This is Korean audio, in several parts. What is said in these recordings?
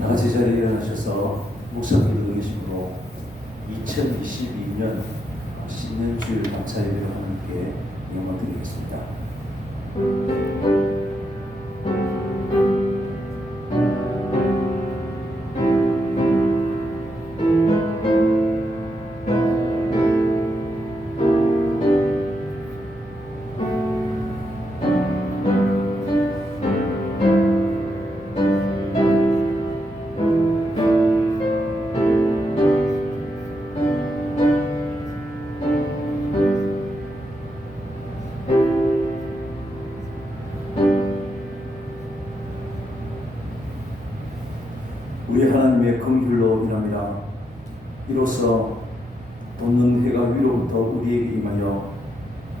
다 같이 자리에 일어나셔서 목사님들 계심으로 2022년 신년주일 감사 예배로 함께 영광 드리겠습니다. 우리 하나님의 긍휼로 인함이라. 이로써 돋는 해가 위로부터 우리에게 임하여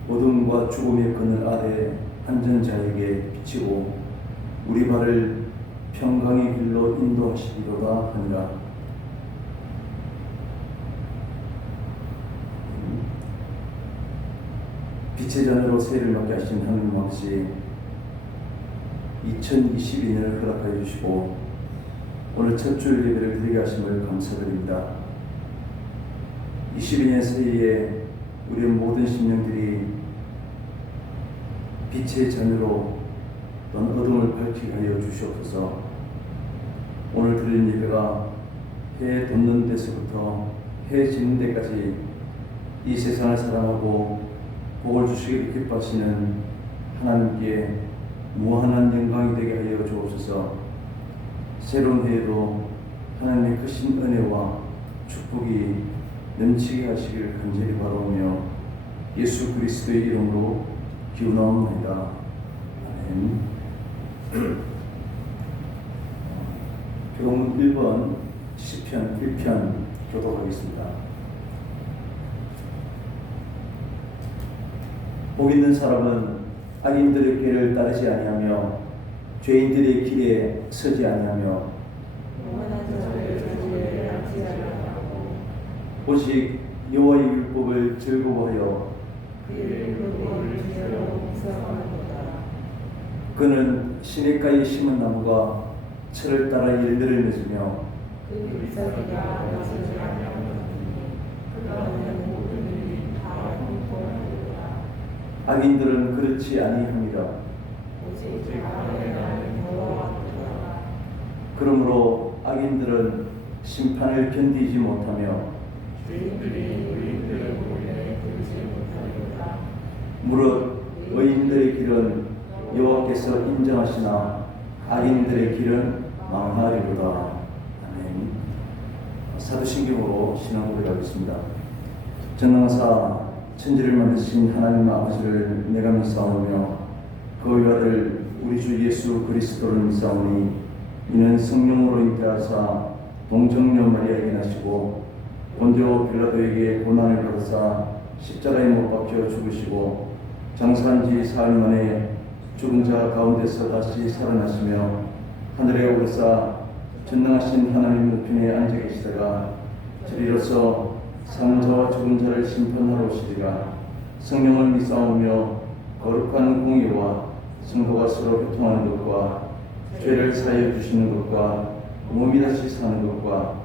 어둠과 죽음의 그늘 아래 앉은 자에게 비치고 우리 발을 평강의 길로 인도하시리로다 하니라. 빛의 자녀로 세를 맡게 하신 하나님 아버지, 2022년을 허락하여 주시고 오늘 첫 주일 예배를 드리게 하심을 감사드립니다. 22년 새해에 우리의 모든 심령들이 빛의 자녀로 또는 어둠을 밝히게 하여 주시옵소서. 오늘 드린 예배가 해 돋는 데서부터 해 지는 데까지 이 세상을 사랑하고 복을 주시기를 기뻐하시는 하나님께 무한한 영광이 되게 하여 주옵소서. 새로운 해에도 하나님의 크신 은혜와 축복이 넘치게 하시기를 간절히 바라오며 예수 그리스도의 이름으로 기원하옵나이다. 아멘. 교독문 1번 시편 1편 교독하겠습니다. 복 있는 사람은 악인들의 길을 따르지 아니하며 죄인들의 길에 서지 아니하며 오직 여호와의 율법을 즐거워하여 그는 시냇가에 심은 나무가 철을 따라 열매를 맺으며 악인들은 그렇지 아니합니다. 그러므로 악인들은 심판을 견디지 못하며 무릇 의인들의 길은 여호와께서 인정하시나 악인들의 길은 망하리로다. 아멘. 사도신경으로 신앙 고백하겠습니다. 전능하사 천지를 만드신 하나님 아버지를 내가 믿사오며 그 외아들 우리 주 예수 그리스도를 믿사오니 이는 성령으로 잉태하사 동정녀 마리아에게 나시고 본디오 빌라도에게 고난을 받으사 십자가에 못 박혀 죽으시고 장사한 지 사흘 만에 죽은 자 가운데서 다시 살아나시며 하늘에 오르사 전능하신 하나님 우편에 앉아 계시다가 저리로서 사는 자와 죽은 자를 심판하러 오시리라. 성령을 믿사오며 거룩한 공의와 성도가 서로 교통하는 것과 죄를 사하여 주시는 것과 몸이 다시 사는 것과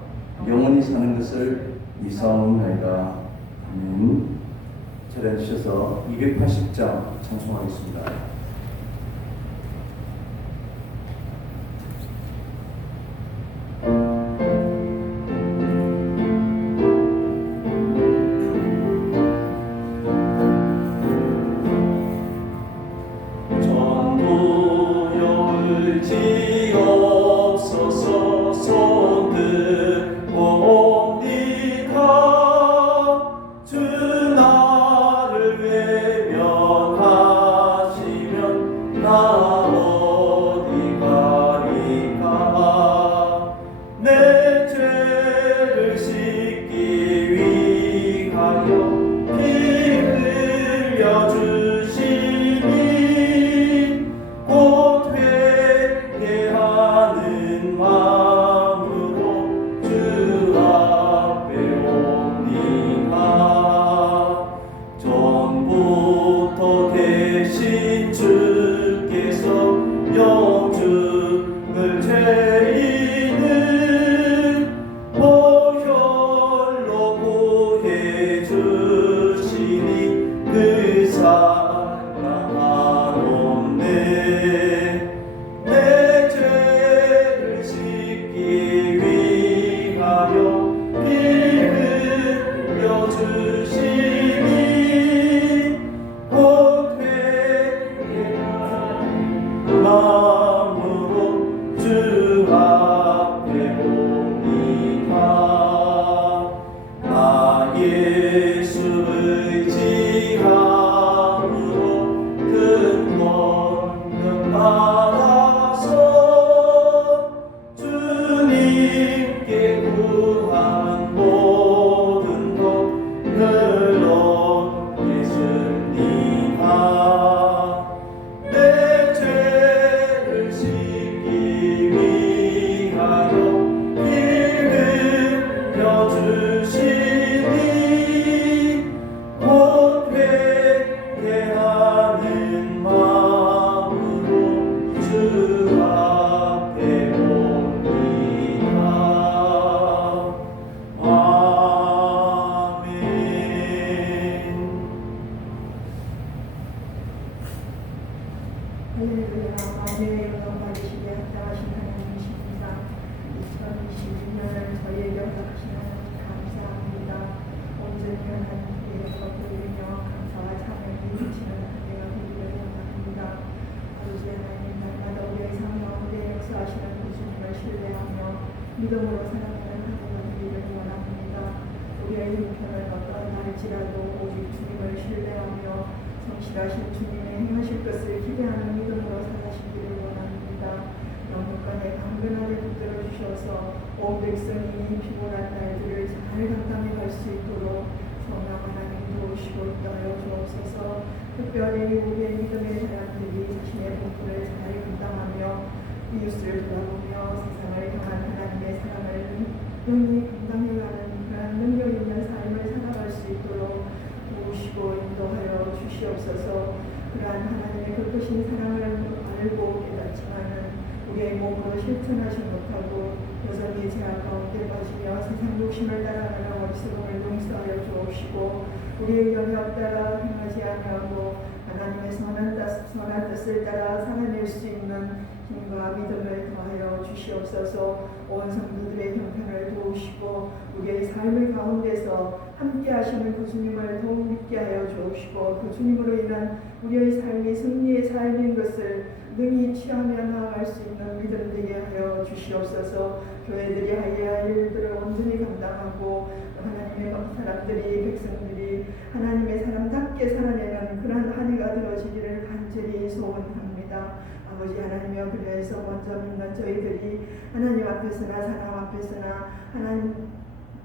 영원히 사는 것을 믿사옵나이다. 아멘. 자리에 앉으셔서 280장 찬송하겠습니다. 곧 회개하는 마음 주 앞에 옵니다. 나 예수 의지함으로 큰 권능 받아서 주님께 구하는 모든 것을 얻겠습니다. 내 죄를 씻기 위하여 피 흘려 주시니 곧 회개하는 마음으로 주 앞에 옵니다. 아멘. 할렐루야. 만유의 영광 받으시게 합당하신 하나님이십니다. 2022년을 저희에게 허락하신 하나님 감사합니다. 온전히 하나님께 영광 돌리며 감사와 찬양이 넘치는 한 해가 되기를 원합니다. 아버지 하나님, 날마다 우리의 삶 가운데 역사하시는 주님을 신뢰하며 믿음으로 살아가는 한 해가 되기를 원합니다. 우리의 형편을 어떠한 할지라도 오직 주님을 신뢰하며 성실하신 주님의 행하실 것을 기대하는 믿음으로 살아시기를 원합니다. 영육간의 강건하게 붙들어 주셔서 온 백성이 피곤한 날들을 잘 감당해 갈 수 있도록 성령 하나님 도우시고 있다여 주옵소서. 특별히 우리의 믿음의 사람들이 자신의 본분을 잘 감당하며 이웃을 돌아보며 세상을 향한 하나님의 사랑을 능히 감당해가는 그런 능력 있는 삶을 살아갈 수 있도록 도우시고 인도하여 주시옵소서. 그러한 하나님의 그것인 사랑을 알고 깨닫지만은 우리의 몸으로 실천하지 못하고 여전히 죄악 가운데 빠지며 세상 욕심을 따라가는 어리석음을 용서하여 주옵시고 우리의 영역 따라 행하지 아니하고 하나님의 선한 뜻을 따라 살아낼 수 있는 힘과 믿음을 더하여 주시옵소서. 온 성도들의 형편을 도우시고 우리의 삶의 가운데서 함께 하시는 그 주님을 더욱 믿게 하여 주옵시고 그 주님으로 인한 우리의 삶이 승리의 삶인 것을 능히 취하며 나아갈 수 있는 믿음 되게 하여 주시옵소서. 교회들이 해야 할 일들을 온전히 감당하고 하나님의 사람들이 백성들이 하나님의 사람답게 살아내는 그러한 한 해가 되어지기를 간절히 소원합니다. 아버지 하나님이여, 그래서 먼저 믿는 저희들이 하나님 앞에서나 사람 앞에서나 하나님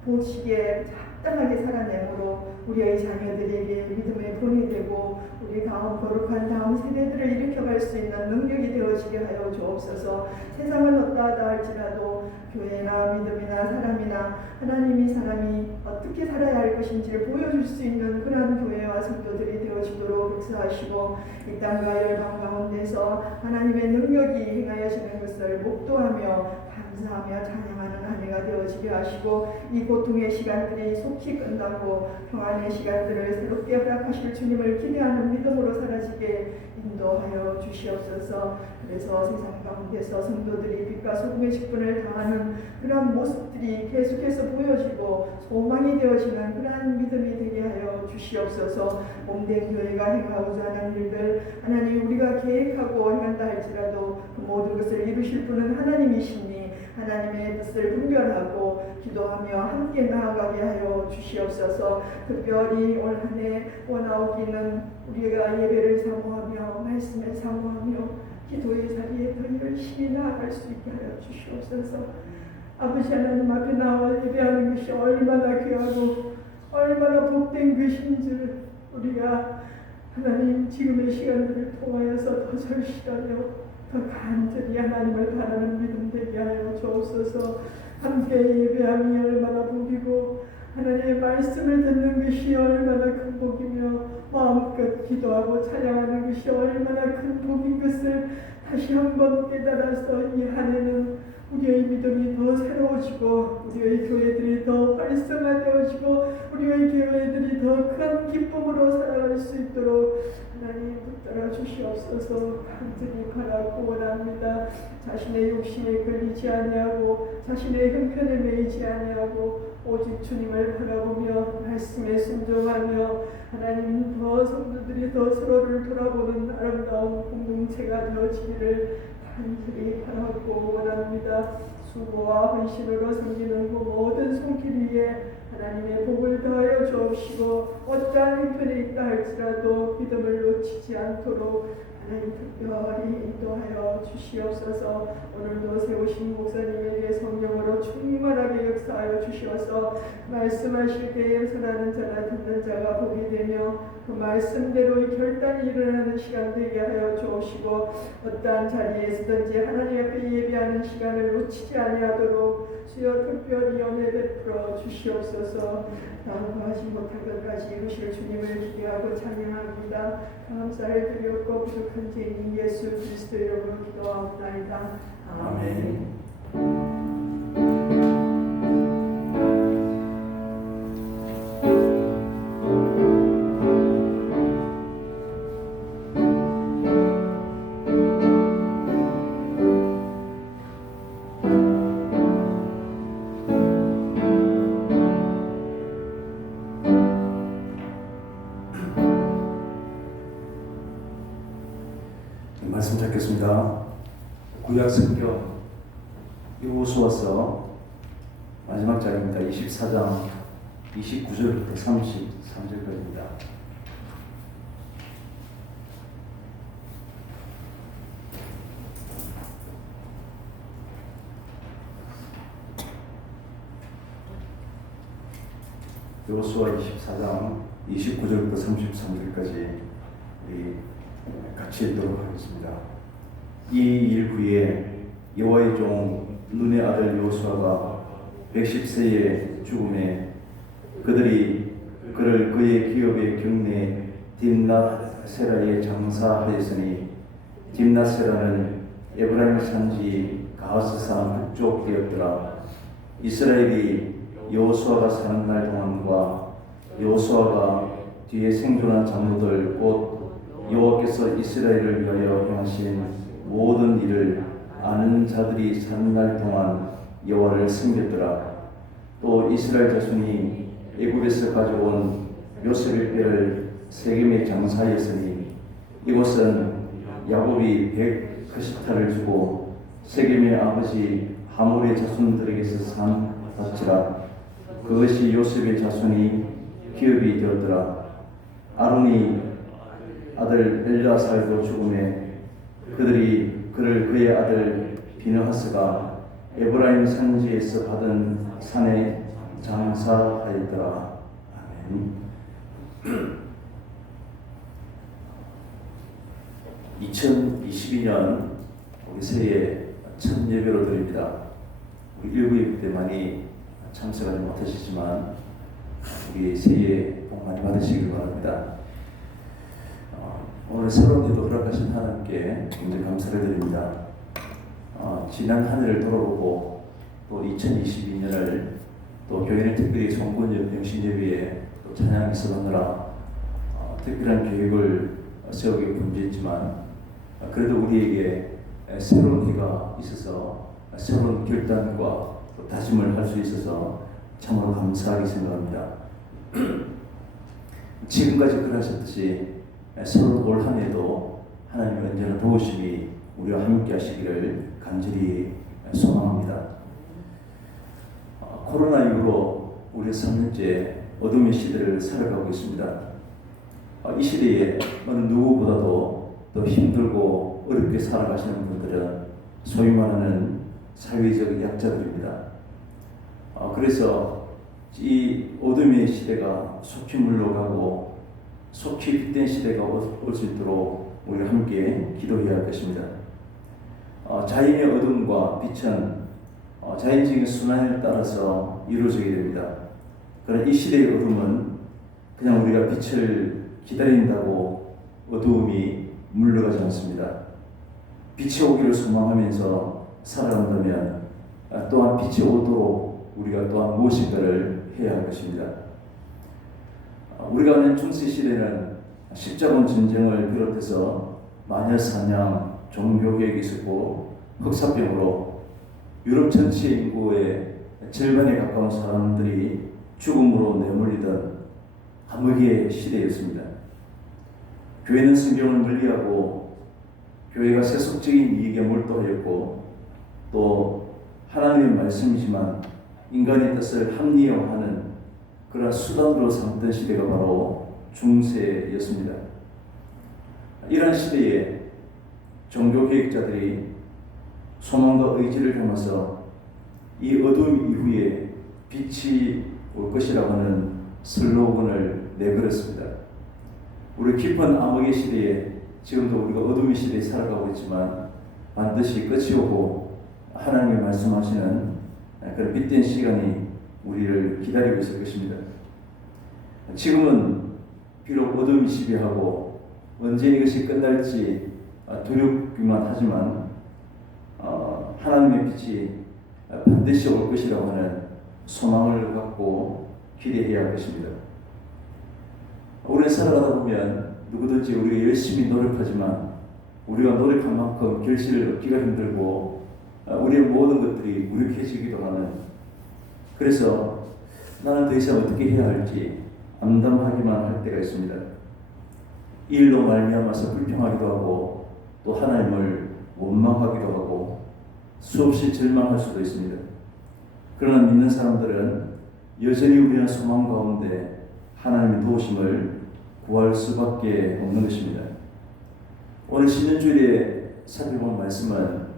보시기에 합당하게 살아내므로 우리의 자녀들에게 믿음의 본이 되고 우리 다음 거룩한 다음 세대들을 일으켜갈 수 있는 능력이 되어지게 하여 주옵소서. 세상은 어떠하다 할지라도 교회나 믿음이나 사람이나 하나님이 사람이 어떻게 살아야 할 것인지를 보여줄 수 있는 그러한 교회와 성도들이 되어지도록 역사하시고 이 땅과 열방 가운데서 하나님의 능력이 행하여지는 것을 목도하며 감사하며 찬양하는 한 해가 되어지게 하시고 이 고통의 시간들이 속히 끝나고 평안의 시간들을 새롭게 허락하실 주님을 기대하는 믿음으로 사라지게 인도하여 주시옵소서. 그래서 세상 가운데서 성도들이 빛과 소금의 직분을 다하는 그러한 모습들이 계속해서 보여지고 소망이 되어지는 그러한 믿음이 되게 하여 주시옵소서. 몸된 교회가 행하고자 하는 일들 하나님 우리가 계획하고 행한다 할지라도 그 모든 것을 이루실 분은 하나님이시니 하나님의 뜻을 분별하고 기도하며 함께 나아가게 하여 주시옵소서. 특별히 올 한 해 원하오기는 우리가 예배를 사모하며 말씀을 사모하며 기도의 자리에 더 열심히 나아갈 수 있게 하여 주시옵소서. 아버지 하나님 앞에 나와 예배하는 것이 얼마나 귀하고 얼마나 복된 것인 줄 우리가 하나님 지금의 시간들을 통하여서 더 절실하며 더 간절히 하나님을 바라는 믿음 되게 하여 주옵소서. 함께 예배함이 얼마나 복이고 하나님의 말씀을 듣는 것이 얼마나 큰 복이며 마음껏 기도하고 찬양하는 것이 얼마나 큰 복인 것을 다시 한번 깨달아서 이 한 해는 우리의 믿음이 더 새로워지고 우리의 교회들이 더 활성화되어지고 우리의 교회들이 더 큰 기쁨으로 살아갈 수 있도록 하나님 붙들어 주시옵소서. 간절히 바라고 원합니다. 자신의 욕심에 걸리지 아니하고 자신의 형편에 매이지 아니하고 오직 주님을 바라보며 말씀에 순종하며 하나님 더 성도들이 더 서로를 돌아보는 아름다운 공동체가 되어지기를 간절히 바라고 원합니다. 수고와 헌신으로 섬기는 그 모든 손길 위에 하나님의 복을 더하여 주옵시고 어떠한 형편에 있다 할지라도 믿음을 놓치지 않도록 하나님 특별히 인도하여 주시옵소서. 오늘도 세우신 목사님에게 성령으로 충만하게 역사하여 주시어서 말씀하실 때에 선하는 자나 듣는 자가 복이 되며 그 말씀대로 결단이 일어나는 시간 되게 하여 주옵시고 어떠한 자리에서든지 하나님 앞에 예배하는 시간을 놓치지 아니하도록 주여 특별히 연애 베풀어 주시옵소서. 다음과 하지 못할 것까지 이루실 주님을 기대하고 찬양합니다. 감사를 드렸고 부족한 죄인 예수 그리스도 이름으로 기도하옵나이다. 아멘. 말씀 찾겠습니다. 구약 성경 여호수아서 마지막 장입니다. 24장 29절부터 33절까지입니다. 여호수아 24장 29절부터 33절까지 우리 같이 읽도록 하겠습니다. 이 일 후에 여호와의 종 눈의 아들 여호수아가 110세에 죽음에 그들이 그를 그의 기업의 경내 딥낫세라에 장사하였으니 딥낫세라는 에브라임 산지 가하스 산 북쪽이었더라. 이스라엘이 여호수아가 사는 날 동안과 여호수아가 뒤에 생존한 장로들 곧 여호와께서 이스라엘을 위하여 행하신 모든 일을 아는 자들이 사는 날 동안 여호와를 섬겼더라. 또 이스라엘 자손이 애굽에서 가져온 요셉의 뼈를 세겜에 장사하였으니 이곳은 야곱이 100크시타를 주고 세겜의 아버지 하몰의 자손들에게서 산 밭이라. 그것이 요셉의 자손이 기업이 되었더라. 아론이 아들 엘르아살도 죽음에 그들이 그를 그의 아들 비느하스가 에브라임 산지에서 받은 산에 장사하였더라. 아멘. 2022년 우리 새해 첫 예배로 드립니다. 우리 19예배 때 많이 참석하지 못하시지만 우리 새해 복 많이 받으시길 바랍니다. 오늘 새로운 일도 허락하신 하나님께 굉장히 감사를 드립니다. 지난 한 해를 돌아보고 또 2022년을 또 교회는 특별히 송군 영신예배에 또 찬양을 써가느라 특별한 계획을 세우기 금지했지만 그래도 우리에게 새로운 해가 있어서 새로운 결단과 또 다짐을 할 수 있어서 참으로 감사하게 생각합니다. 지금까지 그러셨듯이 새로운 올 한 해도 하나님의 언제나 도우심이 우리와 함께 하시기를 간절히 소망합니다. 코로나 이후로 우리 3년째 어둠의 시대를 살아가고 있습니다. 이 시대에 어느 누구보다도 더 힘들고 어렵게 살아가시는 분들은 소위 말하는 사회적 약자들입니다. 그래서 이 어둠의 시대가 속히 물러가고 속히 빛된 시대가 올 수 있도록 우리가 함께 기도해야 할 것입니다. 자연의 어둠과 빛은 자연적인 순환을 따라서 이루어지게 됩니다. 그러나 이 시대의 어둠은 그냥 우리가 빛을 기다린다고 어두움이 물러가지 않습니다. 빛이 오기를 소망하면서 살아간다면 또한 빛이 오도록 우리가 또한 무엇인가를 해야 할 것입니다. 우리가 아는 중세 시대는 십자군 전쟁을 비롯해서 마녀 사냥, 종교개혁이 있었고 흑사병으로 유럽 전체 인구의 절반에 가까운 사람들이 죽음으로 내몰리던 암흑의 시대였습니다. 교회는 성경을 멀리하고 교회가 세속적인 이익에 몰두하였고 또 하나님의 말씀이지만 인간의 뜻을 합리화하는 그런 수단으로 삼던 시대가 바로 중세였습니다. 이런 시대에 종교개혁자들이 소망과 의지를 담아서 이 어두움 이후에 빛이 올 것이라고 하는 슬로건을 내걸었습니다. 우리 깊은 암흑의 시대에 지금도 우리가 어둠의 시대에 살아가고 있지만 반드시 끝이 오고 하나님이 말씀하시는 그런 빛된 시간이 우리를 기다리고 있을 것입니다. 지금은 비록 어둠이 지배하고 언제 이것이 끝날지 두렵기만 하지만 하나님의 빛이 반드시 올 것이라고 하는 소망을 갖고 기대해야 할 것입니다. 우리는 살아가다 보면 누구든지 우리가 열심히 노력하지만 우리가 노력한 만큼 결실을 얻기가 힘들고 우리의 모든 것들이 무력해지기도 하는, 그래서 나는 더 이상 어떻게 해야 할지 암담하기만 할 때가 있습니다. 이 일로 말미암아서 불평하기도 하고 또 하나님을 원망하기도 하고 수없이 절망할 수도 있습니다. 그러나 믿는 사람들은 여전히 우리는 소망 가운데 하나님의 도우심을 구할 수밖에 없는 것입니다. 오늘 신년주일에 살펴본 말씀은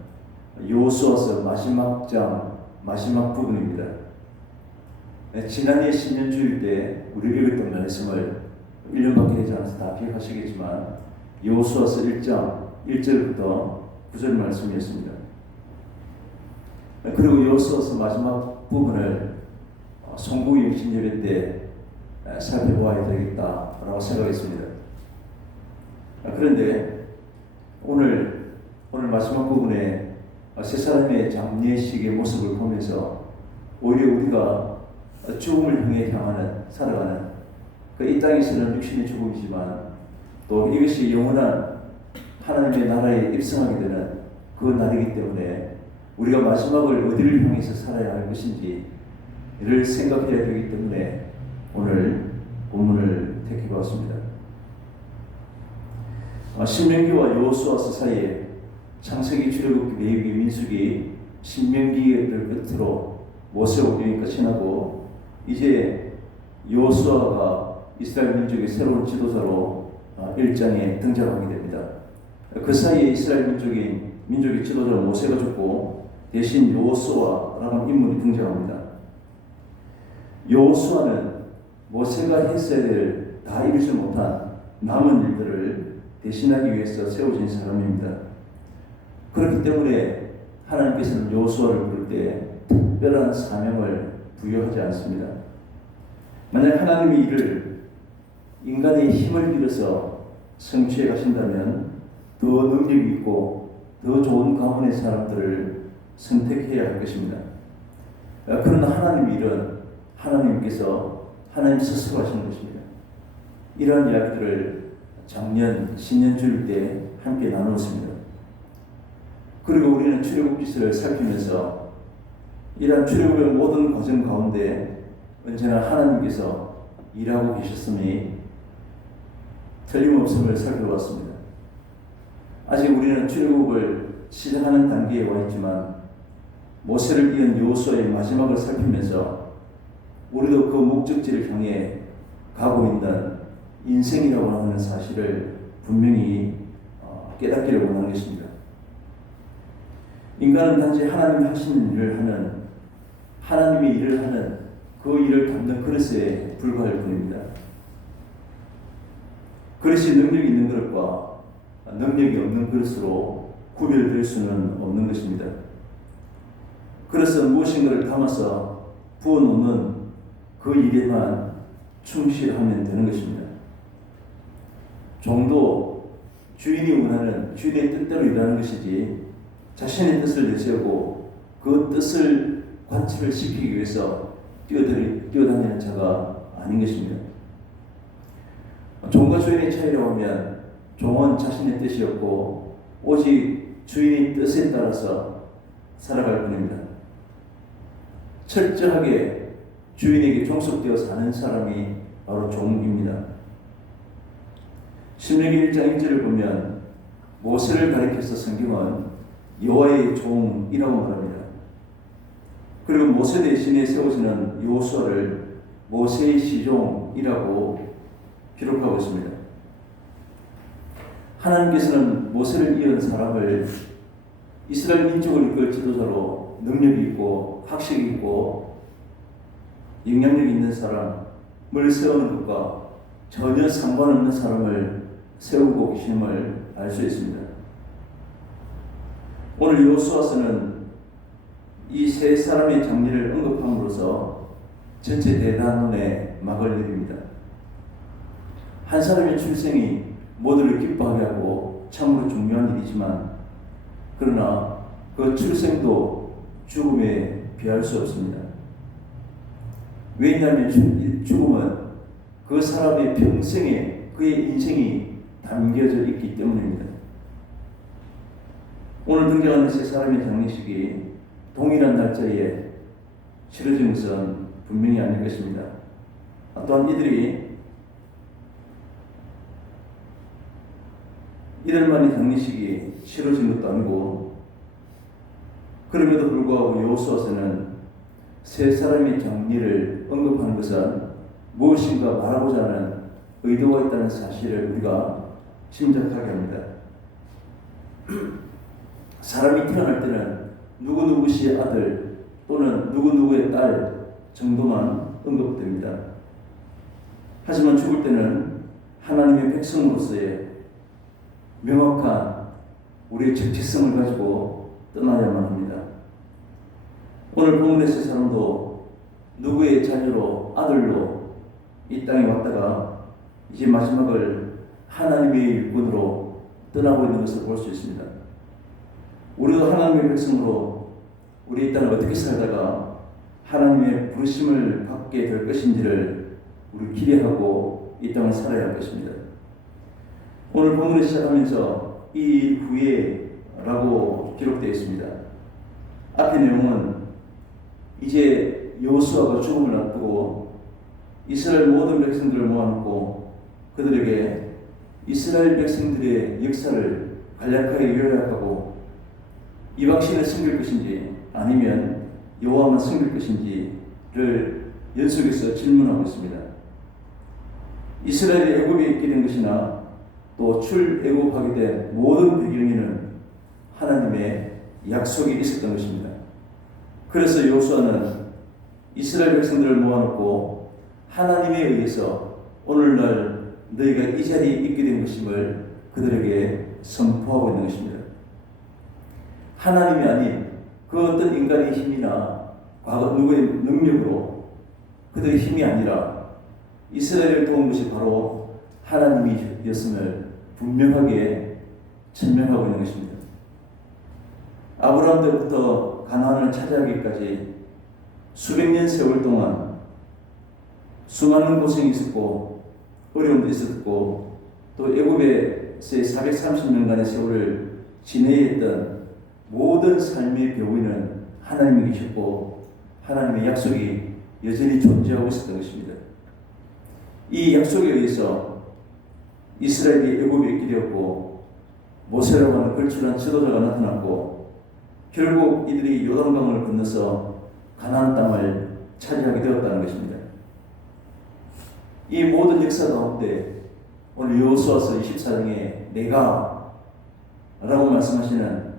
여호수아서 마지막 장 마지막 부분입니다. 지난해 신년주일 때 우리가 읽었던 말씀을 1년밖에 되지 않아서 다 기억하시겠지만 여호수아서 1장 1절부터 9절 말씀이었습니다. 그리고 여호수아서 마지막 부분을 송구영신예배 때 살펴보아야 되겠다라고 생각했습니다. 그런데 오늘 마지막 부분에 세 사람의 장례식의 모습을 보면서 오히려 우리가 죽음을 향해 살아가는 이 땅에서는 육신의 죽음이지만 또 이것이 영원한 하나님의 나라에 입성하게 되는 그 날이기 때문에 우리가 마지막을 어디를 향해서 살아야 할 것인지를 생각해야 되기 때문에 오늘 본문을 택해보았습니다. 신명기와 여호수아서 사이에 창세기, 출애굽기, 레위기, 민수기, 신명기를 끝으로 모세오경이 끝이 나고 이제 여호수아가 이스라엘 민족의 새로운 지도자로 1장에 등장하게 됩니다. 그 사이에 이스라엘 민족의 지도자 모세가 죽고 대신 여호수아라는 인물이 등장합니다. 여호수아는 모세가 했어야 될 다 이루지 못한 남은 일들을 대신하기 위해서 세워진 사람입니다. 그렇기 때문에 하나님께서는 여호수아를 부를 때 특별한 사명을 부여하지 않습니다. 만약 하나님이 이를 인간의 힘을 빌어서 성취해 가신다면 더 능력이 있고 더 좋은 가문의 사람들을 선택해야 할 것입니다. 그러나 하나님의 일은 하나님께서 하나님 스스로 하시는 것입니다. 이러한 이야기들을 작년 신년주일 때 함께 나누었습니다. 그리고 우리는 출애굽기서를 살피면서 이러한 출애굽의 모든 과정 가운데 언제나 하나님께서 일하고 계셨음이 틀림없음을 살펴봤습니다. 아직 우리는 출애굽을 시작하는 단계에 와 있지만 모세를 이은 여호수아의 마지막을 살피면서 우리도 그 목적지를 향해 가고 있는 인생이라고 하는 사실을 분명히 깨닫기를 원하는 것입니다. 인간은 단지 하나님이 하시는 일을 하는, 하나님의 일을 하는 그 일을 담는 그릇에 불과할 뿐입니다. 그릇이 능력이 있는 그릇과 능력이 없는 그릇으로 구별될 수는 없는 것입니다. 그래서 무엇인가를 담아서 부어놓는 그 일에만 충실하면 되는 것입니다. 종도 주인이 원하는 주인의 뜻대로 일하는 것이지 자신의 뜻을 내세우고 그 뜻을 관철을 시키기 위해서 뛰어다니는 자가 아닌 것입니다. 종과 주인의 차이라고 하면 종은 자신의 뜻이 없고 오직 주인의 뜻에 따라서 살아갈 뿐입니다. 철저하게 주인에게 종속되어 사는 사람이 바로 종입니다. 신명기 1장 1절을 보면 모세를 가리켜서 성경은 여호와의 종이라고 말합니다. 그리고 모세 대신에 세워지는 여호수아를 모세의 시종이라고 기록하고 있습니다. 하나님께서는 모세를 이은 사람을 이스라엘 민족을 이끌 지도자로 능력이 있고 학식이 있고 영향력이 있는 사람을 세우는 것과 전혀 상관없는 사람을 세우고 계심을 알 수 있습니다. 오늘 여호수아서는 이 세 사람의 장례를 언급함으로써 전체 대단론에 막을 내립니다. 한 사람의 출생이 모두를 기뻐하게 하고 참으로 중요한 일이지만 그러나 그 출생도 죽음에 비할 수 없습니다. 왜냐하면 죽음은 그 사람의 평생에 그의 인생이 담겨져 있기 때문입니다. 오늘 등장하는 세 사람의 장례식이 동일한 날짜에 치러진 것은 분명히 아닐 것입니다. 또한 이들 만에 장례식이 치러진 것도 아니고 그럼에도 불구하고 여호수아서는 세 사람의 장례를 언급하는 것은 무엇인가 말하고자 하는 의도가 있다는 사실을 우리가 짐작하게 합니다. 사람이 태어날 때는 누구누구의 아들 또는 누구누구의 딸 정도만 언급됩니다. 하지만 죽을 때는 하나님의 백성으로서의 명확한 우리의 정체성을 가지고 떠나야만 합니다. 오늘 본문의 세 사람도 누구의 자녀로 아들로 이 땅에 왔다가 이제 마지막을 하나님의 일꾼으로 떠나고 있는 것을 볼 수 있습니다. 우리도 하나님의 백성으로 우리 이 땅을 어떻게 살다가 하나님의 부르심을 받게 될 것인지를 우리 기대하고 이 땅을 살아야 할 것입니다. 오늘 본문을 시작하면서 이 일 후에 라고 기록되어 있습니다. 앞의 내용은 이제 여호수아가 죽음을 앞두고 이스라엘 모든 백성들을 모아놓고 그들에게 이스라엘 백성들의 역사를 간략하게 요약하고 이방신을 섬길 것인지 아니면 여호와만 섬길 것인지를 연속해서 질문하고 있습니다. 이스라엘이 애굽에 있게 된 것이나 또 출애굽하게 된 모든 배경에는 하나님의 약속이 있었던 것입니다. 그래서 여호수아는 이스라엘 백성들을 모아놓고 하나님에 의해서 오늘날 너희가 이 자리에 있게 된 것임을 그들에게 선포하고 있는 것입니다. 하나님이 아닌 그 어떤 인간의 힘이나 과거 누구의 능력으로 그들의 힘이 아니라 이스라엘을 도운 것이 바로 하나님이었음을 분명하게 천명하고 있는 것입니다. 아브라함 때부터 가나안을 차지하기까지 수백 년 세월 동안 수많은 고생이 있었고 어려움도 있었고 또 애굽에서의 430년간의 세월을 지내야 했던 모든 삶의 묘기는 하나님이 계셨고 하나님의 약속이 여전히 존재하고 있었던 것입니다. 이 약속에 의해서 이스라엘이 애굽에 있게 되었고 모세라고 하는 걸출한 지도자가 나타났고 결국 이들이 요단강을 건너서 가나안 땅을 차지하게 되었다는 것입니다. 이 모든 역사 가운데 오늘 여호수아서 24장에 내가 라고 말씀하시는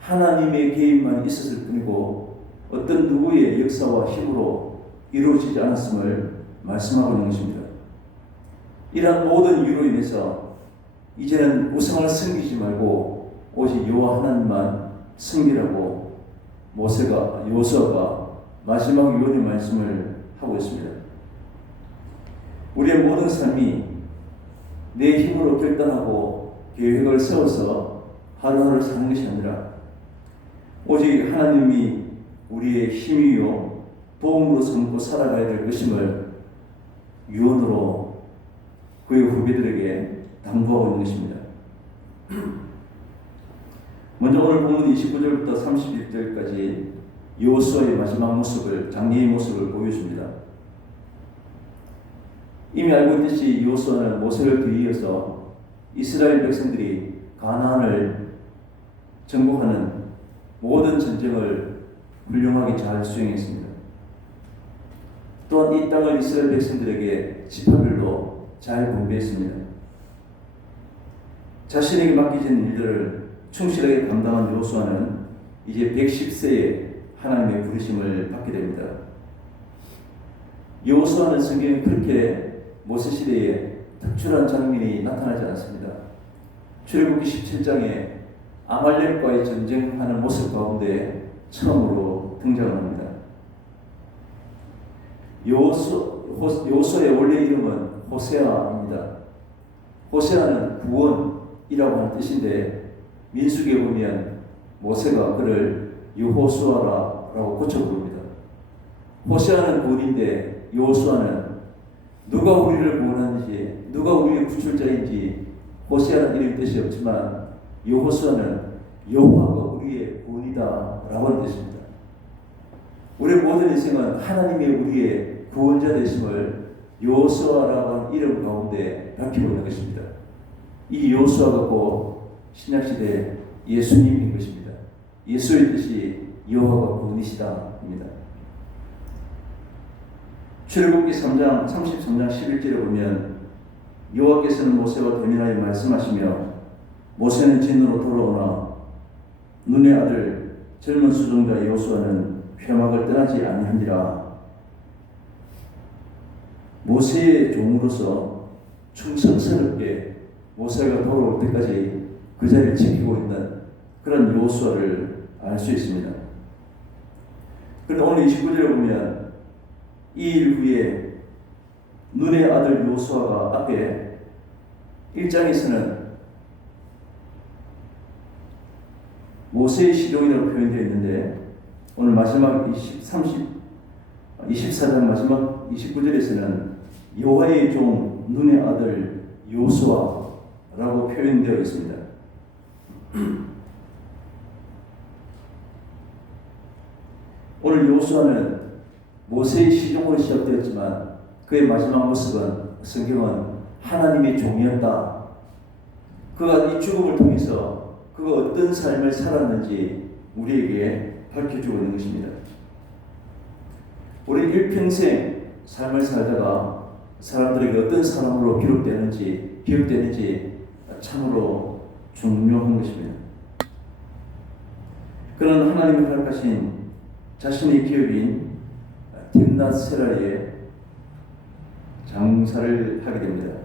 하나님의 개입만 있었을 뿐이고 어떤 누구의 역사와 힘으로 이루어지지 않았음을 말씀하고 있는 것입니다. 이러한 모든 이유로 인해서 이제는 우상을 섬기지 말고 오직 여호와 하나님만 섬기라고 여호수아가 마지막 유언의 말씀을 하고 있습니다. 우리의 모든 삶이 내 힘으로 결단하고 계획을 세워서 하루하루 사는 것이 아니라 오직 하나님이 우리의 힘이요 도움으로 삼고 살아가야 될 것임을 유언으로 그의 후배들에게 당부하고 있는 것입니다. 먼저 오늘 본문 29절부터 31절까지 여호수아의 마지막 모습을, 장례의 모습을 보여줍니다. 이미 알고 있듯이 여호수아는 모세를 뒤이어서 이스라엘 백성들이 가나안을 정복하는 모든 전쟁을 훌륭하게 잘 수행했습니다. 또한 이 땅을 이스라엘 백성들에게 지파별로 잘 분배했습니다. 자신에게 맡겨진 일들을 충실하게 감당한 여호수아는 이제 110세에 하나님의 부르심을 받게 됩니다. 여호수아는 성경에 그렇게 모세 시대에 특출한 장면이 나타나지 않습니다. 출애굽기 17장에 아말렉과의 전쟁하는 모습 가운데 처음으로 등장합니다. 여호수아의 원래 이름은 호세아입니다. 호세아는 구원이라고 하는 뜻인데 민수기에 보면 모세가 그를 여호수아라고 고쳐 부릅니다. 호세아는 구원인데 여호수아는 누가 우리를 구원하는지, 누가 우리의 구출자인지 호세아는 이름 뜻이 없지만 여호수아는 여호와가 우리의 구원이다라고 하는 뜻입니다. 우리의 모든 인생은 하나님이 우리의 구원자 되심을 여호수아라고 하는 이름 가운데 밝히고 있는 것입니다. 이 여호수아가 곧 신약시대 예수님인 것입니다. 예수의 뜻이 여호와가 구원이시다입니다. 출애굽기 3장 33장 11절에 보면 여호와께서는 모세와 대면하여 말씀하시며 모세는 진으로 돌아오나 눈의 아들 젊은 수종자 여호수아는 회막을 떠나지 아니하니라. 모세의 종으로서 충성스럽게 모세가 돌아올 때까지 그 자리를 지키고 있는 그런 여호수아를 알 수 있습니다. 그런데 오늘 29절에 보면 이 일 후에 눈의 아들 여호수아가 앞에 1장에서는 모세의 시종이라고 표현되어 있는데 오늘 마지막 24장 마지막 29절에서는 여호와의 종 눈의 아들 여호수아라고 표현되어 있습니다. 오늘 여호수아는 모세의 시종으로 시작되었지만 그의 마지막 모습은 성경은 하나님의 종이었다. 그가 이 죽음을 통해서 그가 어떤 삶을 살았는지 우리에게 밝혀주고 있는 것입니다. 우리 일평생 삶을 살다가 사람들에게 어떤 사람으로 기억되는지 참으로 중요한 것입니다. 그는 하나님이 허락하신 자신의 기업인 딥낫세라에 장사를 하게 됩니다.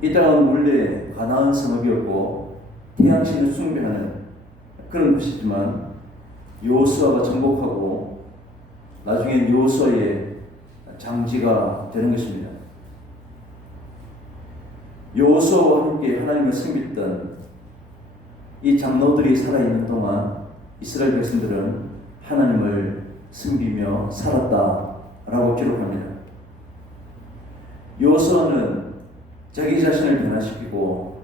이 땅은 원래 가나안 성읍이었고 태양신을 숭배하는 그런 곳이지만 여호수아가 정복하고 나중엔 여호수아의 장지가 되는 것입니다. 여호수아와 함께 하나님을 섬겼던 이 장로들이 살아있는 동안 이스라엘 백성들은 하나님을 섬기며 살았다라고 기록합니다. 여호수아는 자기 자신을 변화시키고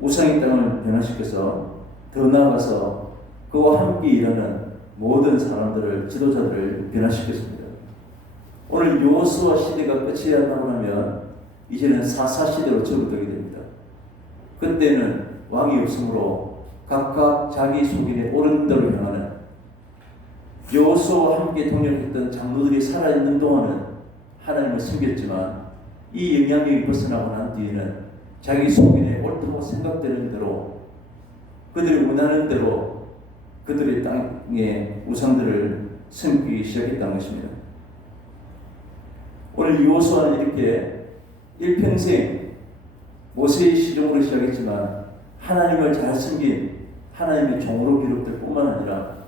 우상의 땅을 변화시켜서 더 나아가서 그와 함께 일하는 모든 사람들을 지도자들을 변화시켰습니다. 오늘 여호수아 시대가 끝이 나고 나면 이제는 사사 시대로 접어들게 됩니다. 그때는 왕이 없으므로 각각 자기 속인의 옳은 대로 행하는 여호수아와 함께 동역했던 장로들이 살아있는 동안은 하나님을 섬겼지만 이 영향력이 벗어나고 난 뒤에는 자기 속인에 옳다고 생각되는 대로 그들이 원하는 대로 그들의 땅의 우상들을 섬기기 시작했다는 것입니다. 오늘 여호수아는 이렇게 일평생 모세의 시종으로 시작했지만 하나님을 잘 섬긴 하나님의 종으로 기록될 뿐만 아니라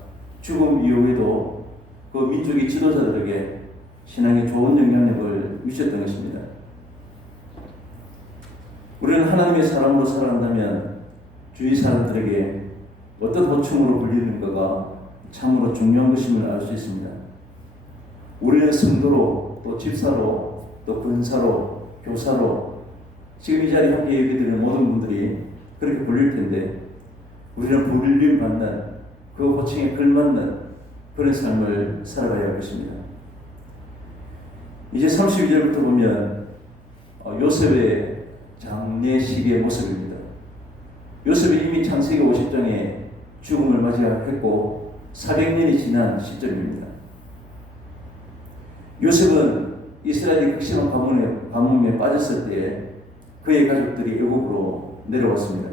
죽음 이후에도 그 민족의 지도자들에게 신앙에 좋은 영향력을 미쳤던 것입니다. 우리는 하나님의 사람으로 살아간다면 주위 사람들에게 어떤 호칭으로 불리는가가 참으로 중요한 것임을 알 수 있습니다. 우리는 성도로, 또 집사로, 또 권사로, 교사로 지금 이 자리에 함께 예배드리는 모든 분들이 그렇게 불릴 텐데 우리는 불림 받는 그 호칭에 걸맞는 그런 삶을 살아가야 할 것입니다. 이제 32절부터 보면 요셉의 장례식의 모습입니다. 요셉이 이미 창세기 50장에 죽음을 맞이했고 400년이 지난 시점입니다. 요셉은 이스라엘이 극심한 가뭄에 빠졌을 때에 그의 가족들이 애굽으로 내려왔습니다.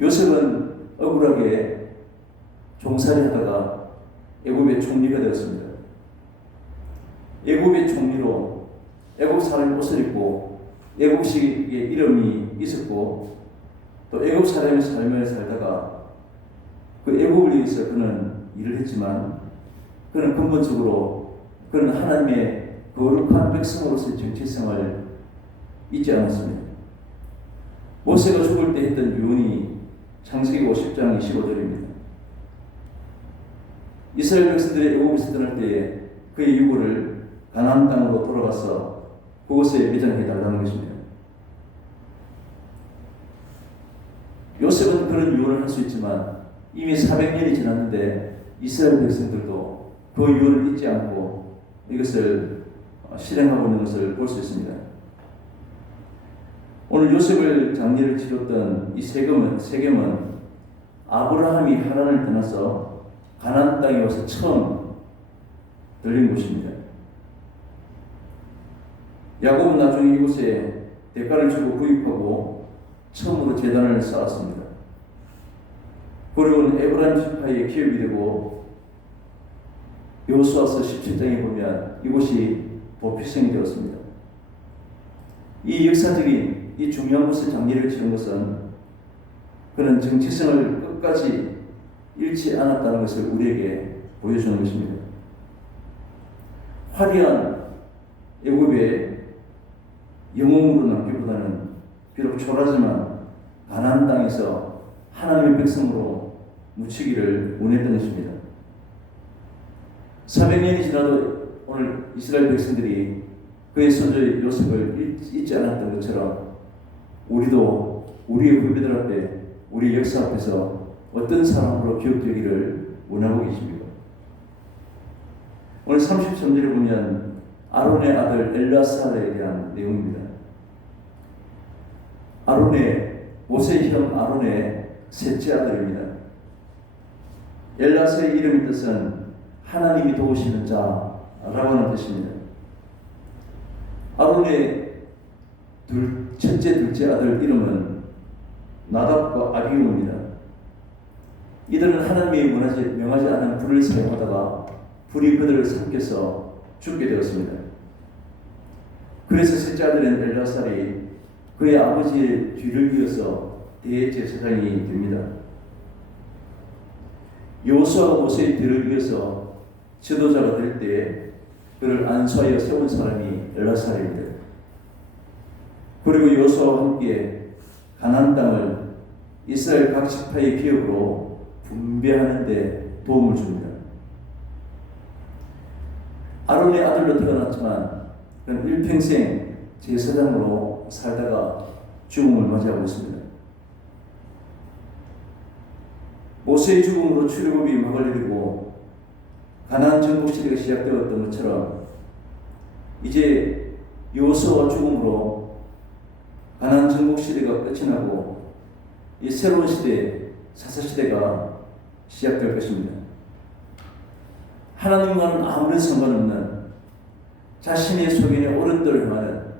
요셉은 억울하게 종살이하다가 애굽의 총리가 되었습니다. 애굽의 총리로 애굽 사람의 옷을 입고 애굽식의 이름이 있었고 또 애굽 사람의 삶을 살다가 그 애굽을 위해서 그는 일을 했지만 그는 근본적으로 그는 하나님의 거룩한 백성으로서의 정체성을 잊지 않았습니다. 모세가 죽을 때 했던 유언이 창세기 50장 25절입니다. 이스라엘 백성들이 애굽에서 떠날 때에 그의 유고를 가나안 땅으로 돌아가서 그곳에 매장해 달라는 것입니다. 요셉은 그런 유언을 할 수 있지만 이미 400년이 지났는데 이스라엘 백성들도 그 유언을 잊지 않고 이것을 실행하고 있는 것을 볼 수 있습니다. 오늘 요셉을 장례를 치렀던 이 세겜은 아브라함이 하란을 떠나서 가나안 땅에 와서 처음 들린 곳입니다. 야곱은 나중에 이곳에 대가를 주고 구입하고 처음으로 제단을 쌓았습니다. 그리고는 에브라임 지파의 기업이 되고 여호수아서 17장에 보면 이곳이 도피성이 되었습니다. 이 역사적인 이 중요한 곳에 장례를 치른 것은 그는 정체성을 끝까지 잃지 않았다는 것을 우리에게 보여주는 것입니다. 화려한 애굽의 영웅으로 남기보다는 비록 초라하지만 가나안 땅에서 하나님의 백성으로 묻히기를 원했던 것입니다. 400년이 지나도 오늘 이스라엘 백성들이 그의 손자 요셉을 잊지 않았던 것처럼 우리도 우리의 후배들 앞에 우리 역사 앞에서 어떤 사람으로 기억되기를 원하고 계십니까? 오늘 33절에 보면 아론의 아들 엘르아살에 대한 내용입니다. 모세의 형 아론의 셋째 아들입니다. 엘르아살의 이름의 뜻은 하나님이 도우시는 자라고 하는 뜻입니다. 아론의 첫째, 둘째 아들 이름은 나답과 아비후입니다. 이들은 하나님이 명하지 않은 불을 사용하다가 불이 그들을 삼켜서 죽게 되었습니다. 그래서 셋째 아들인 엘르아살이 그의 아버지의 뒤를 이어서 대제사장이 됩니다. 여호수아가 모세의 뒤를 이어서 지도자가 될 때에 그를 안수하여 세운 사람이 엘르아살입니다. 그리고 여호수아와 함께 가나안 땅을 이스라엘 각 지파의 기업으로 분배하는 데 도움을 줍니다. 아론의 아들로 태어났지만 그는 일평생 제사장으로 살다가 죽음을 맞이하고 있습니다. 모세의 죽음으로 출애굽이 막을 내리고 가나안 정복 시대가 시작되었던 것처럼 이제 여호수아와 죽음으로 가나안 정복 시대가 끝이 나고 이 새로운 시대, 사사 시대가 시작될 것입니다. 하나님과는 아무런 상관없는 자신의 소견에 옳은 대로 행하는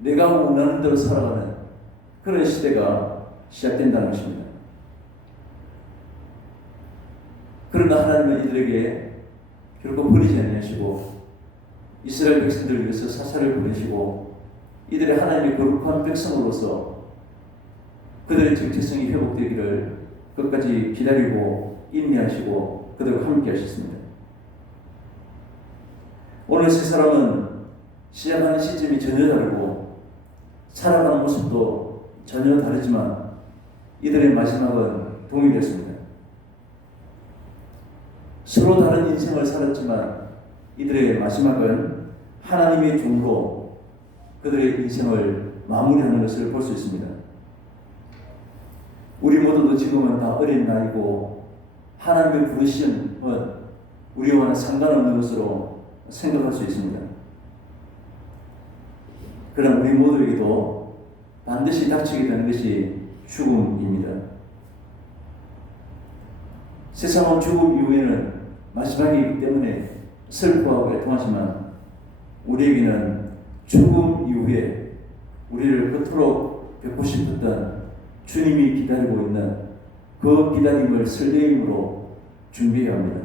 내가 원하는 대로 살아가는 그런 시대가 시작된다는 것입니다. 그러나 하나님은 이들에게 결코 버리지 아니하시고 이스라엘 백성들을 위해서 사사를 보내시고 이들의 하나님의 거룩한 백성으로서 그들의 정체성이 회복되기를 끝까지 기다리고 인내하시고 그들과 함께 하셨습니다. 오늘 세 사람은 시작하는 시점이 전혀 다르고 살아가는 모습도 전혀 다르지만 이들의 마지막은 동일했습니다. 서로 다른 인생을 살았지만 이들의 마지막은 하나님의 종으로 그들의 인생을 마무리하는 것을 볼 수 있습니다. 우리 모두도 지금은 다 어린 나이고 하나님의 부르심은 우리와는 상관없는 것으로 생각할 수 있습니다. 그러나 우리 모두에게도 반드시 닥치게 되는 것이 죽음입니다. 세상은 죽음 이후에는 마지막이기 때문에 슬퍼하고 애통하지만 우리에게는 죽음 이후에 우리를 그토록 뵙고 싶었던 주님이 기다리고 있는 그 기다림을 설레임으로 준비해야 합니다.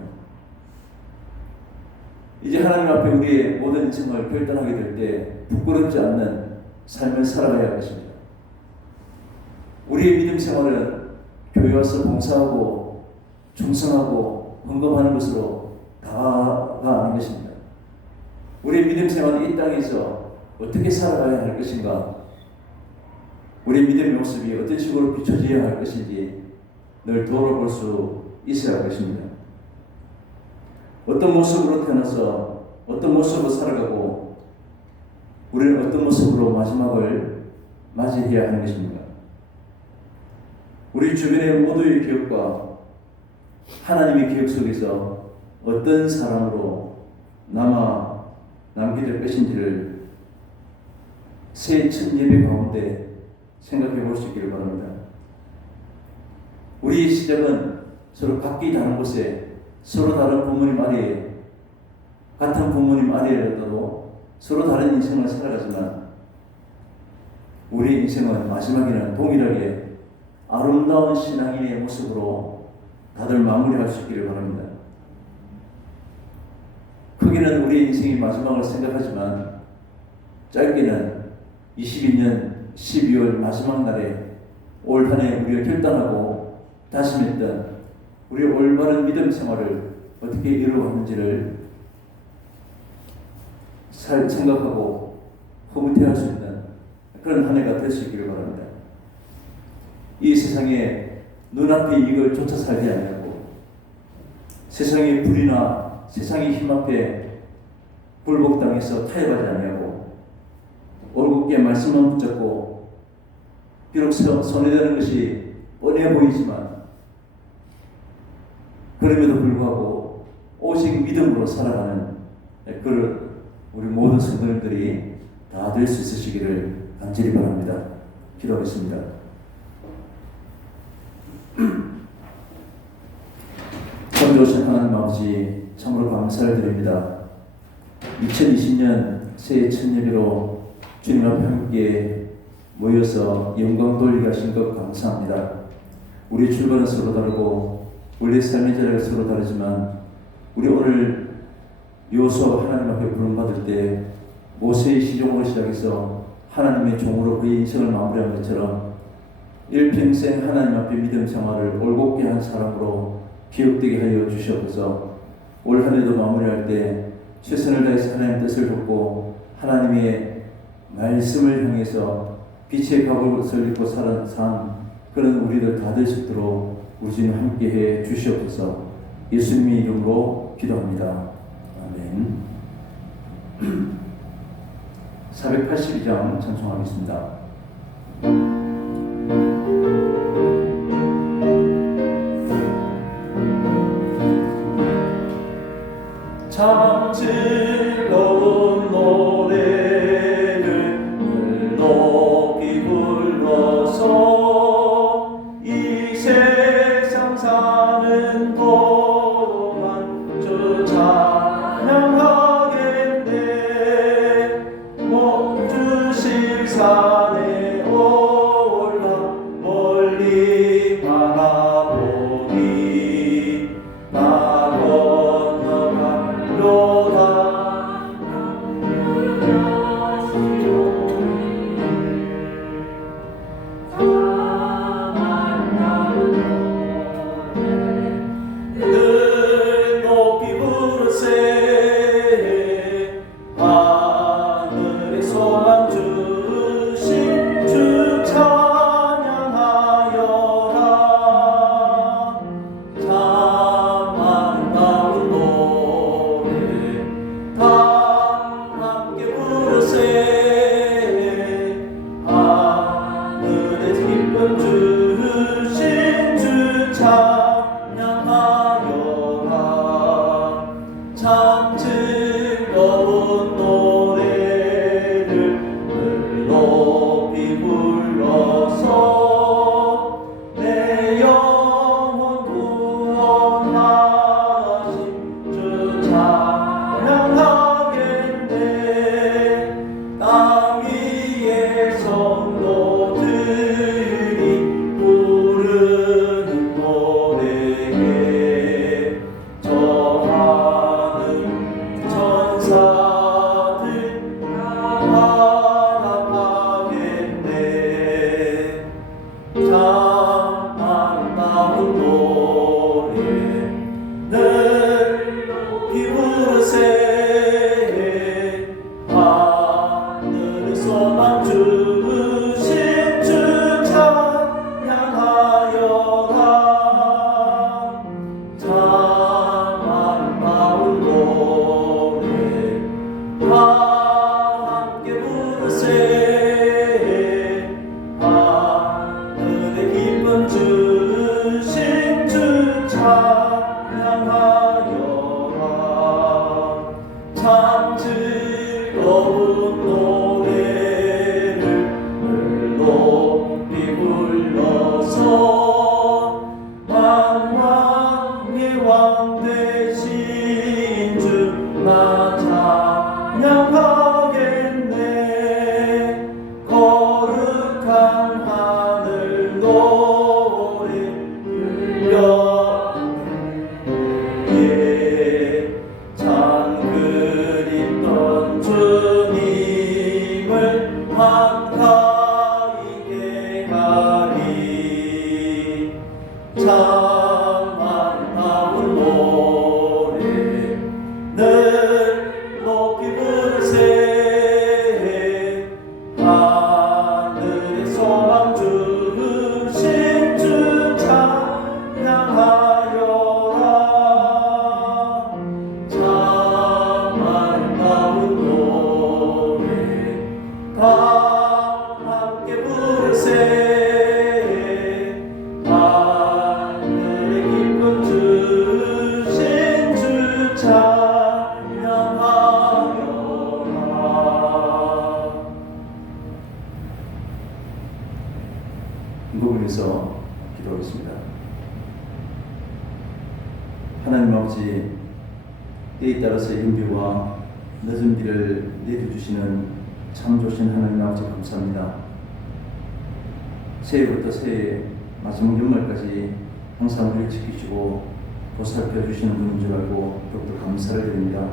이제 하나님 앞에 우리의 모든 인생을 결단하게 될 때 부끄럽지 않는 삶을 살아가야 할 것입니다. 우리의 믿음 생활은 교회 와서 봉사하고 충성하고 헌금하는 것으로 다가 아닌 것입니다. 우리의 믿음 생활은 이 땅에서 어떻게 살아가야 할 것인가, 우리의 믿음의 모습이 어떤 식으로 비춰져야 할 것인지 늘 돌아볼 수 있어야 할 것입니다. 어떤 모습으로 태어나서 어떤 모습으로 살아가고 우리는 어떤 모습으로 마지막을 맞이해야 하는 것입니까? 우리 주변의 모두의 기억과 하나님의 기억 속에서 어떤 사람으로 남게 될 것인지를 새 첫 예배 가운데 생각해 볼 수 있기를 바랍니다. 우리의 시작은 서로 각기 다른 곳에 서로 다른 부모님 아래에 같은 부모님 아래라도 서로 다른 인생을 살아가지만 우리의 인생은 마지막에는 동일하게 아름다운 신앙인의 모습으로 다들 마무리할 수 있기를 바랍니다. 크게는 우리의 인생의 마지막을 생각하지만 짧게는 22년 12월 마지막 날에 올 한 해 우리가 결단하고 다짐했던 우리의 올바른 믿음 생활을 어떻게 이루어갔는지를 생각하고 흐뭇해할 수 있는 그런 한 해가 될 수 있기를 바랍니다. 이 세상에 눈앞의 이익을 쫓아 살지 아니하고 세상의 불이나 세상의 힘 앞에 굴복당해서 타협하지 아니하고 올곧게 말씀만 붙잡고 비록 손해되는 것이 뻔해 보이지만 그럼에도 불구하고 오직 믿음으로 살아가는 그런 우리 모든 성도님들이 다 될 수 있으시기를 간절히 바랍니다. 기도하겠습니다. 참좋으신 하나님 아버지, 참으로 감사를 드립니다. 2020년 새해 첫 예배로 주님 앞에 함께 모여서 영광 돌리게 하신 것 감사합니다. 우리 출발은 서로 다르고 우리 삶의 자리가 서로 다르지만 우리 오늘 여호수아가 하나님 앞에 부름받을 때 모세의 시종으로 시작해서 하나님의 종으로 그의 인생을 마무리한 것처럼 일평생 하나님 앞에 믿음 생활을 올곧게 한 사람으로 기억되게 하여 주시옵소서. 올 한 해도 마무리할 때 최선을 다해서 하나님의 뜻을 돕고 하나님의 말씀을 향해서 빛의 갑옷을 입고 산 그런 우리들 다 될 수 있도록 우리 주님 함께해 주시옵소서. 예수님의 이름으로 기도합니다. 아멘. 482장 찬송하겠습니다. 참 즐거운 노래를 높이 불러서 이 세상 사는 동안 주 찬양하겠네. 멈추실 산에 올라 멀리 바라보니 나 참 즐거운 노래를 높이 불러서 즐거운 노래를 높이 불러서 만왕의 왕 되신 주 나 찬양하겠네. 거룩한 하늘 노래 들려 장글 있던 주님을 가까이 대하리. 참 아름다운 노래 늘 높이 부르세. 하늘의 소망 주신 주 찬양하여라. 참 아름다운 노래 다 함께 부르세. 하늘의 기쁨 주신 주 찬양하여라. 이 부분에서 기도하겠습니다. 하나님 아버지, 때에 따라서 연비와 늦은 비를 내려주시는 참 좋으신 하나님 아버지 감사합니다. 새해부터 새해 마지막 연말까지 항상 우리를 지키시고 보살펴 주시는 분인 줄 알고 더욱더 감사를 드립니다.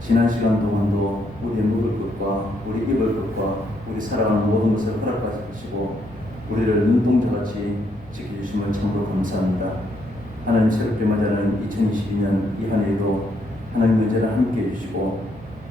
지난 시간 동안도 우리의 먹을 것과 우리 입을 것과 우리 살아가는 모든 것을 허락하시고 우리를 눈동자같이 지켜주심을 참으로 감사합니다. 하나님 새롭게 맞이하는 2022년 이 한 해에도 하나님 언제나 함께 해주시고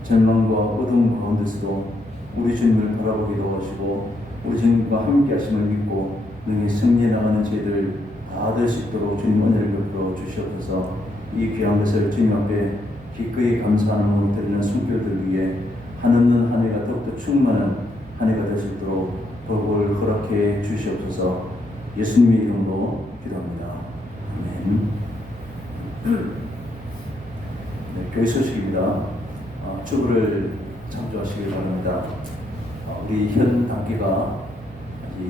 전망과 어두운 가운데서도 우리 주님을 바라보기도 하시고 우리 주님과 함께 하심을 믿고 능히 승리해 나가는 저희들 다 될 수 있도록 주님 은혜를 베풀어 주시옵소서. 이 귀한 것을 주님 앞에 기꺼이 감사하는 마음으로 드리는 순교들 위해 한없는 한 해가 더욱더 충만한 한 해가 될 수 있도록 복을 허락해 주시옵소서. 예수님의 이름으로 기도합니다. 아멘. 네, 교회 소식입니다. 주부를 참조하시길 바랍니다. 우리 현 단기가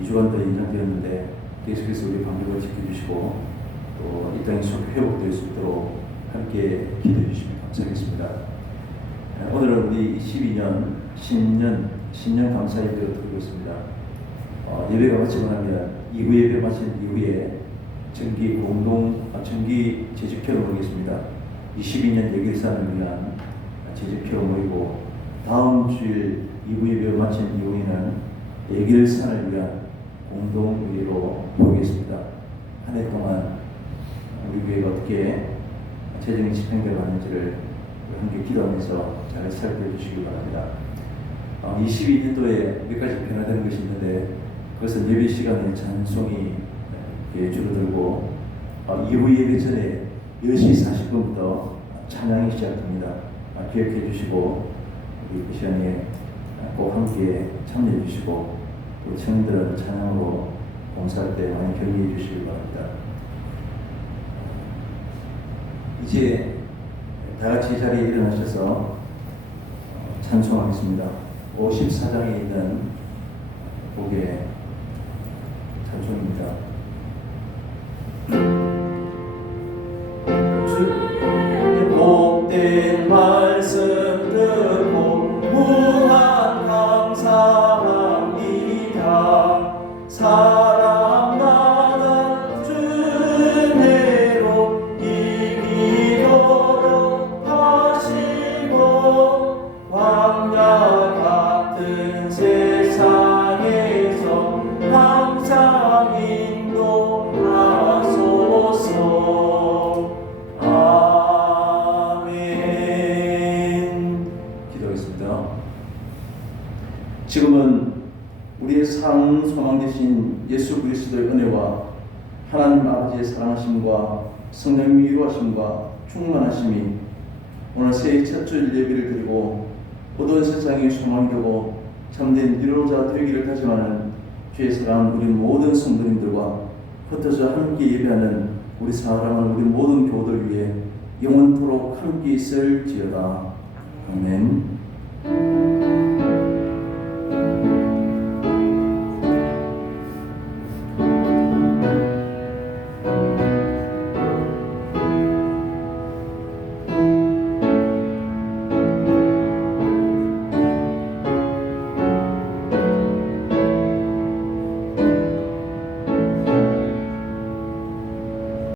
2주간 더 연장되었는데 계속해서 우리 방법을 지켜주시고 또 이 땅이 속히 회복될 수 있도록 함께 기도해 주시면 감사하겠습니다. 오늘은 우리 22년 신년 감사 예배를 드리고 있습니다. 예배가 마치고 나면 2부 예배 마친 이후에 정기 재직회로 모이겠습니다. 22년 예결산을 위한 재직회로 모이고 다음 주일 2부 예배를 마친 이후에는 예결산을 위한 공동회의로 모이겠습니다. 한 해 동안 우리 교회가 어떻게 재정이 집행되어 가는지를 함께 기도하면서 잘 살펴주시기 바랍니다. 22년도에 몇 가지 변화되는 것이 있는데 그것은 예배 시간의 찬송이 줄어들고 이후 예배 전에 10시 40분부터 찬양이 시작됩니다. 기억해 주시고 우리 그 시간에 꼭 함께 참여해 주시고 우리 청년들은 찬양으로 봉사할 때 많이 격려해 주시기 바랍니다. 이제 다 같이 자리에 일어나셔서 찬송하겠습니다. 54장에 있는 곡의 찬송입니다. 주의 복된 말씀 듣고 무한 감사합니다. 사람 나라 주내로 이기도록 하시고 광야 같은 세상에서 항상 인도하소서. 아멘. 기도하겠습니다. 지금은 우리의 상 소망 되신 예수 그리스도의 은혜와 하나님 아버지의 사랑하심과 성령님의 위로하심과 충만하심이 오늘 새해 첫 주일 예배를 드리고 어두운 세상의 소망이 되고 참된 위로자 되기를 다짐하는 주의 사랑하는 우리 모든 성도님들과 흩어져 함께 예배하는 우리 사랑하는 우리 모든 교우들 위해 영원토록 함께 있을지어다. 아멘.